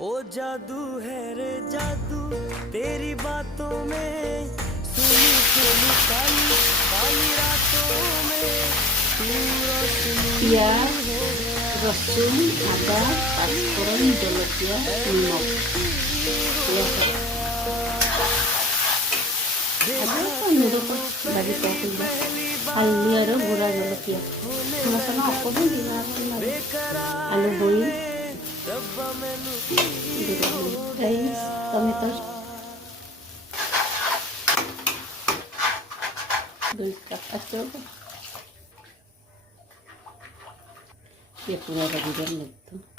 ओ जादू है रे जादू तेरी बातों में, सुनी सुनी काली काली रातों में तू रोशनी পেঁয়াজ, हो गया। রসুন, আদা, পাঁচফোড়ন, জলকীয়া, নিমখ। ନିରକୁ ବାଜି ପକାଇବା ହଳଦୀ ଆର ଗୁଡ଼ା ଜଲକିଆ ମସଲା ଅଳ୍ପ ବି ଦିବା ଆଲୁ ବୋଇ ରାଇସ୍ ଟମାଟୋ 2 কাপ আচার ये पूरा रगड़ लेते हैं।